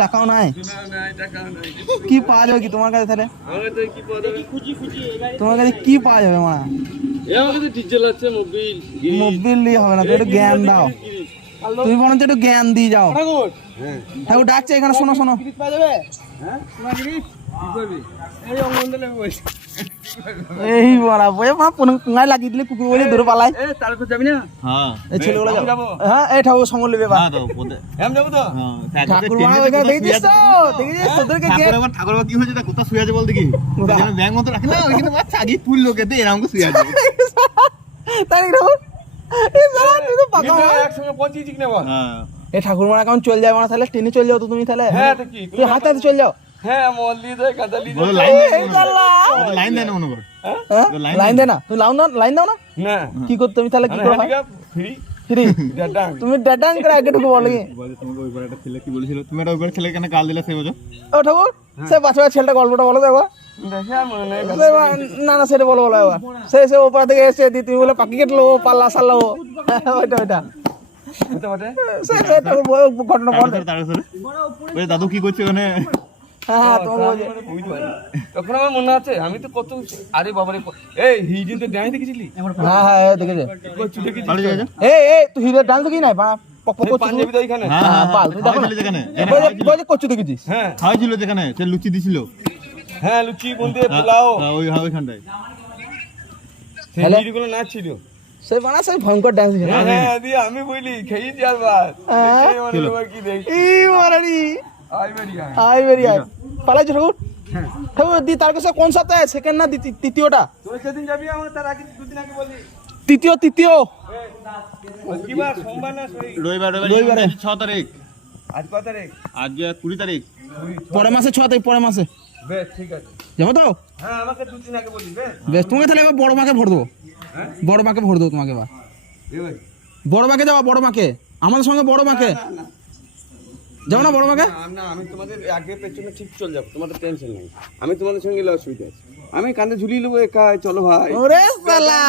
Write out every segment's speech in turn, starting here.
টাকাও নাই, কি পাওয়া যাবে কি তোমার কাছে তাহলে? তোমার কাছে কি পাওয়া যাবে মারা? মোবিল দিয়ে হবে না, তুমি একটু জ্ঞান দাও। তুমি বরঞ্চ একটু জ্ঞান দিয়ে যাও। ঠাকুর ডাকছে এখানে, শোনো শোনো। এই বড়া বই মা পুঙ্গায় লাগিয়ে দিলে কুকুর বলে দূরে পালাই। তারপর যাবি না? হ্যাঁ এই ছেলেগুলো যাবো। হ্যাঁ এই ঠাকুর সঙ্গ নেবে বা যাবো তো। ঠাকুর মা ওইখানে দেখিস তো, দেখিস তোদেরকে ঠাকুর কি হয়েছে? কোথাও শুয়ে আছে বল দেখি। ব্যাংক মতো রাখি না ওইখানে, বাচ্চা আগে পুল লোকে দে এরকম শুয়ে আছে। তাই ঠাকুর এই সারা তুই তো পাকা একসঙ্গে পৌঁছেছি কিনা বল। এই ঠাকুর মা এখন চলে যায় মানে, তাহলে ট্রেনে চলে যাও তো তুমি তাহলে। হ্যাঁ তো কি তুই হাতে হাতে চলে যাও। হ্যাঁ মল্লি দে কাদালি দে লাইন দেয় না মনে কর। লাইন দে না, তুই লাইন দাও না। না কি করতে তুমি তাহলে? কি করো ফ্রি ফ্রি? ডাডাং তুমি ডাডাং করে আগে ঢুকে বলো কি? তোমাকে ওইবার একটা ছেলে কি বলেছিল? তুমি একটা ওইবার ছেলে কেন গাল দিলে সেই বছর? ও ঠাকুর সে বাচ্চা ছেলেটা গল্পটা বলো দেখো। দেখে আর মনে নেই। না না সেটা বলো বলো এবার। সে ওপর থেকে এসে দি তুমি বলে পাখি কেটলো পাল্লা সাল্লা ওইটা ওইটা ঘটনা বল। ওই দাদু কি করছে ওখানে? হ্যাঁ তোমার তখন আমার মনে আছে আমি তো কত, আরে বাবারে এই হিজিন তো ডান্স দেখেছিলি? হ্যাঁ হ্যাঁ দেখেছো। কচু দেখেছিস? এই তুই হিরো ডান্স কি নাই পক পক পাঞ্জাবি তো এখানে। হ্যাঁ পাল তুই দেখো ছিল যেখানে, বলে কচু দেখেছিস? হ্যাঁ খাওয়াইছিল যেখানে, সে লুচি দিছিল। হ্যাঁ লুচি বলতে পোলাও ওই ওইখানটায় সেই ভিডিওগুলো নাচ ছিল। সে বানা সেই ভয়ঙ্কর ডান্স ছিল। হ্যাঁ দি আমি বলি খেয়েছি আর বাস মানে তোমার কি দেখ ই মারানি আই বেরিয়া আই বেরি আই পালাইছো ঠাকুর। ঠাকুর দি তার কাছে কোন সাথে সেকেন্ড না তৃতীয়টা? তুই সেদিন যাবি আমার তার আগে দুদিন আগে বলি তৃতীয় কি বার সোমবার না রবিবার 6 তারিখ। আজ কত তারিখ? আজ 20 তারিখ। পরের মাসে 6 তারিখ, পরের মাসে বেশ ঠিক আছে। যাবো তো? হ্যাঁ আমাকে দুদিন আগে বলি বেশ। বেশ তোমাকে তাহলে এবার বড় মাকে ভোট দেবো। হ্যাঁ বড় মাকে ভোট দেবো তোমাকে এবার। এই ভাই বড় মাকে যাওয়া, বড় মাকে আমাদের সঙ্গে বড় মাকে যাও না বড় মাকে। না আমি তোমাদের আগে পেছনে ঠিক চলে যাবো, তোমাদের টেনশন নেই। আমি তোমাদের সঙ্গে গেলে অসুবিধা আছে, আমি কাঁধে ঝুলিয়ে নেবো একা। চলো ভাই ওরে সালা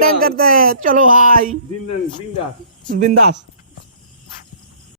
ড্যাং করতে চলো ভাই বিন্দাস বিন্দাস।